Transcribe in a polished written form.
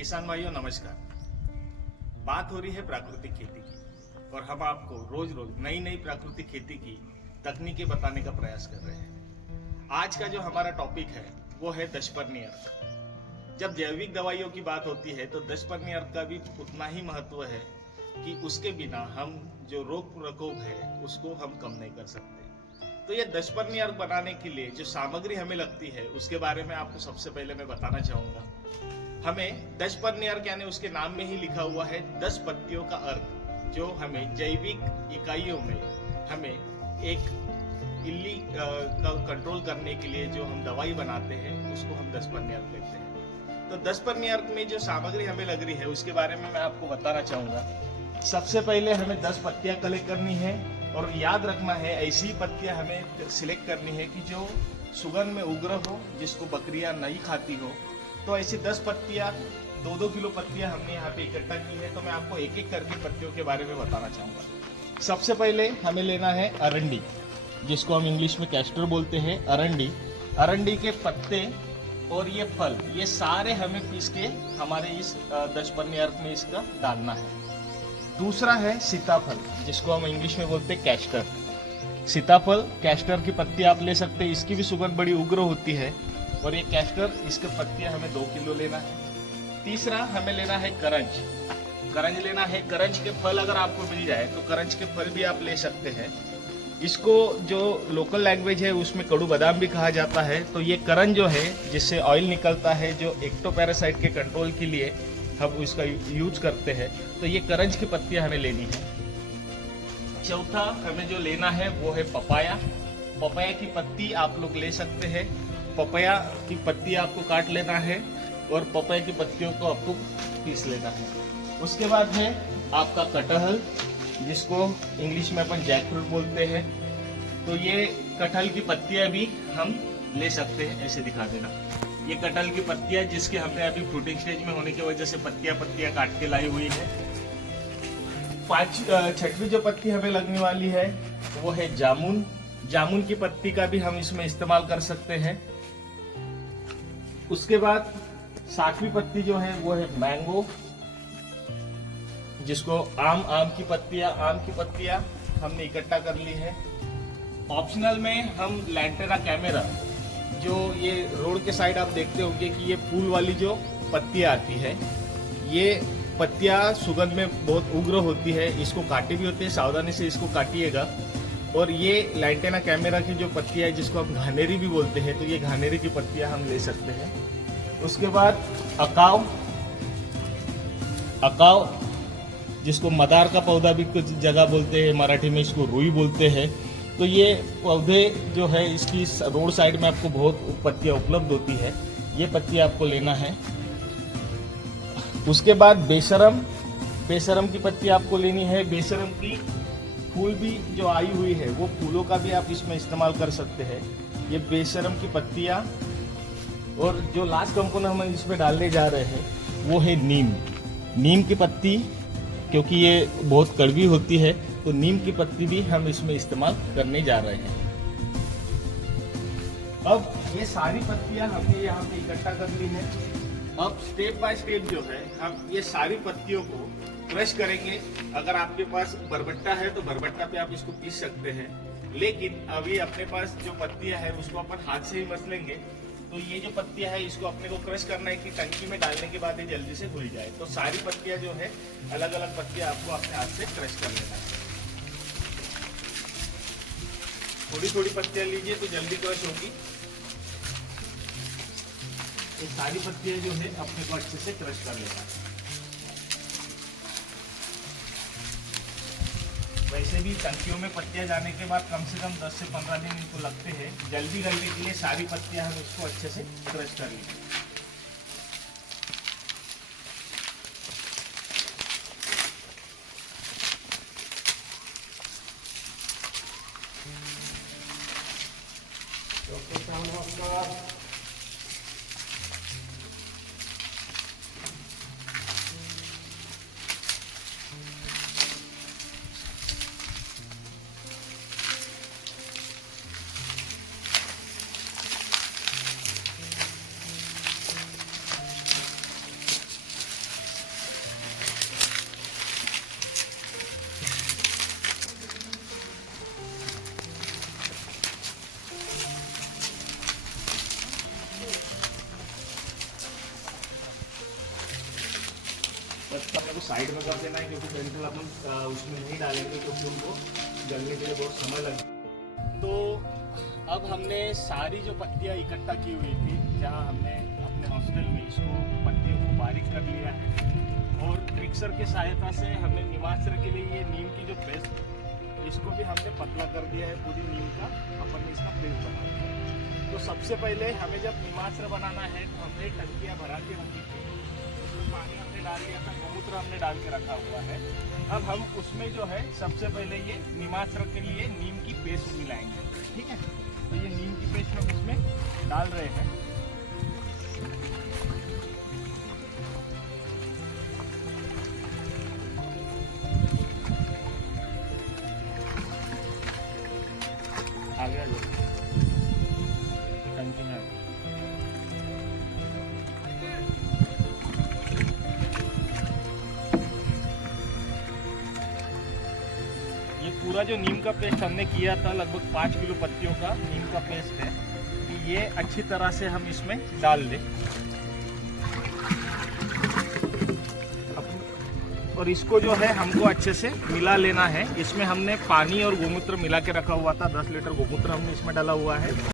किसान भाइयों नमस्कार। बात हो रही है प्राकृतिक खेती की और हम आपको रोज रोज नई नई प्राकृतिक खेती की तकनीकें बताने का प्रयास कर रहे हैं। आज का जो हमारा टॉपिक है वो है दशपर्णी अर्क। जब जैविक दवाइयों की बात होती है तो दशपर्णी अर्क का भी उतना ही महत्व है कि उसके बिना हम जो रोग प्रकोप है उसको हम कम नहीं कर सकते। तो ये दशपर्णी अर्क बनाने के लिए जो सामग्री हमें लगती है उसके बारे में आपको सबसे पहले मैं बताना चाहूंगा। हमें दशपर्णी अर्क यानी उसके नाम में ही लिखा हुआ है 10 पत्तियों का अर्क, जो हमें जैविक इकाइयों में हमें एक इल्ली का कंट्रोल करने के लिए जो हम दवाई बनाते हैं उसको हम दशपर्णी अर्क कहते हैं। तो दशपर्णी अर्क में जो सामग्री हमें लग रही है उसके बारे में मैं आपको बताना चाहूंगा। सबसे पहले हमें 10 पत्तियां कलेक्ट करनी है और याद रखना है ऐसी पत्तियां हमें सिलेक्ट करनी है कि जो सुगंध में उग्र हो, जिसको बकरियां नहीं खाती हो। तो ऐसी 10 पत्तियां 2-2 किलो पत्तियां हमने यहाँ पे इकट्ठा की है। तो मैं आपको एक एक करके पत्तियों के बारे में बताना चाहूंगा। सबसे पहले हमें लेना है अरंडी, जिसको हम इंग्लिश में कैस्टर बोलते हैं। अरंडी के पत्ते और ये फल, ये सारे हमें पीस के हमारे इस दशपर्णी अर्क में इसका डालना है। दूसरा है सीताफल, जिसको हम इंग्लिश में बोलते हैं कैस्टर। सीताफल कैस्टर की पत्ती आप ले सकते हैं, इसकी भी सुगंध बड़ी उग्र होती है। और ये कैस्टर, इसके पत्तियां हमें 2 किलो लेना है। तीसरा हमें लेना है करंज लेना है। करंज के फल अगर आपको मिल जाए तो करंज के फल भी आप ले सकते हैं। इसको जो लोकल लैंग्वेज है उसमें कड़ू बादाम भी कहा जाता है। तो ये करंज जो है, जिससे ऑयल निकलता है, जो एक्टोपैरासाइट के कंट्रोल के लिए हम इसका यूज करते हैं। तो ये करंज की पत्तियां हमें लेनी है। चौथा हमें जो लेना है वो है पपाया। पपाया की पत्ती आप लोग ले सकते हैं। पपाया की पत्ती आपको काट लेना है और पपाया की पत्तियों को आपको पीस लेना है। उसके बाद है आपका कटहल, जिसको इंग्लिश में अपन जैकफ्रूट बोलते हैं। तो ये कटहल की पत्तियां भी हम ले सकते हैं। ऐसे दिखा देना, ये कटहल की पत्तियां जिसके हमने अभी फ्रूटिंग स्टेज में होने की वजह से पत्तियां काट के लाई हुई है। छठवीं जो पत्ती हमें लगने वाली है वो है जामुन। जामुन की पत्ती का भी हम इसमें इस्तेमाल कर सकते हैं। उसके बाद 7वीं पत्ती जो है वो है मैंगो, जिसको आम की पत्तियां हमने इकट्ठा कर ली है। ऑप्शनल में हम लैंटेरा कैमेरा, जो ये रोड के साइड आप देखते होंगे कि ये फूल वाली जो पत्तियां आती है, ये पत्तियां सुगंध में बहुत उग्र होती है। इसको काटे भी होते हैं, सावधानी से इसको काटिएगा। और ये लैंटेना कैमेरा की जो पत्तियां है, जिसको हम घानेरी भी बोलते हैं, तो ये घानेरी की पत्तियां हम ले सकते हैं। उसके बाद अकाव, जिसको मदार का पौधा भी कुछ जगह बोलते हैं, मराठी में इसको रुई बोलते हैं। तो ये पौधे जो है, इसकी रोड साइड में आपको बहुत पत्तियां उपलब्ध होती है। ये पत्तियां आपको लेना है। उसके बाद बेशरम की पत्ती आपको लेनी है। बेशरम की फूल भी जो आई हुई है, वो फूलों का भी आप इसमें इस्तेमाल कर सकते हैं। ये बेशरम की पत्तियां। और जो लास्ट कंपोनेंट हम इसमें डालने जा रहे हैं वो है नीम की पत्ती, क्योंकि ये बहुत कड़वी होती है। तो नीम की पत्ती भी हम इसमें इस्तेमाल करने जा रहे हैं। अब ये सारी पत्तियां हमने यहाँ पे इकट्ठा कर ली है। अब स्टेप बाय स्टेप जो है, हम ये सारी पत्तियों को क्रश करेंगे। अगर आपके पास बरबट्टा है तो बरबट्टा पे आप इसको पीस सकते हैं, लेकिन अभी अपने पास जो पत्तियां है उसको अपन हाथ से ही मसलेंगे। तो ये जो पत्तियां है इसको अपने को क्रश करना है कि टंकी में डालने के बाद ये जल्दी से धुल जाए। तो सारी पत्तियां जो है, अलग अलग पत्तियां आपको अपने हाथ से क्रश कर लेना है। थोड़ी पत्तियां लीजिए तो जल्दी क्रश होगी। ये सारी पत्तियां जो है अपने को अच्छे से क्रश कर लेना है। वैसे भी टंकियों में पत्तियां जाने के बाद कम से कम 10 से 15 दिन इनको लगते हैं। जल्दी करने के लिए सारी पत्तियां हम इसको अच्छे से क्रश कर लेंगे। साइड में कर देना है, क्योंकि पेंसिल अपन उसमें नहीं डालेंगे क्योंकि उनको जलने के लिए बहुत समय लगेगा। तो अब हमने सारी जो पत्तियाँ इकट्ठा की हुई थी, जहाँ हमने अपने हॉस्टल में इसको पत्तियों को बारीक कर लिया है, और मिक्सर की सहायता से हमने निमास्त्र के लिए ये नीम की जो पेस्ट, इसको भी हमने पतला कर दिया है। पूरी नीम का अपन ने इसका पेस्ट बना दिया है। तो सबसे पहले हमें जब निमास्त्र बनाना है तो हमने टंकियाँ भरा के रखी थी, उसमें पानी हमने डाल दिया था, गोमूत्र हमने डाल के रखा हुआ है। अब हम उसमें जो है सबसे पहले ये निमास्त्र के लिए नीम की पेस्ट मिलाएंगे, ठीक है। तो ये नीम की पेस्ट हम इसमें डाल रहे हैं। आ गया जो टंकी में ये पूरा जो नीम का पेस्ट हमने किया था, लगभग 5 किलो पत्तियों का नीम का पेस्ट है, कि ये अच्छी तरह से हम इसमें डाल दें। और इसको जो है हमको अच्छे से मिला लेना है। इसमें हमने पानी और गोमूत्र मिला के रखा हुआ था, 10 लीटर गोमूत्र हमने इसमें डाला हुआ है।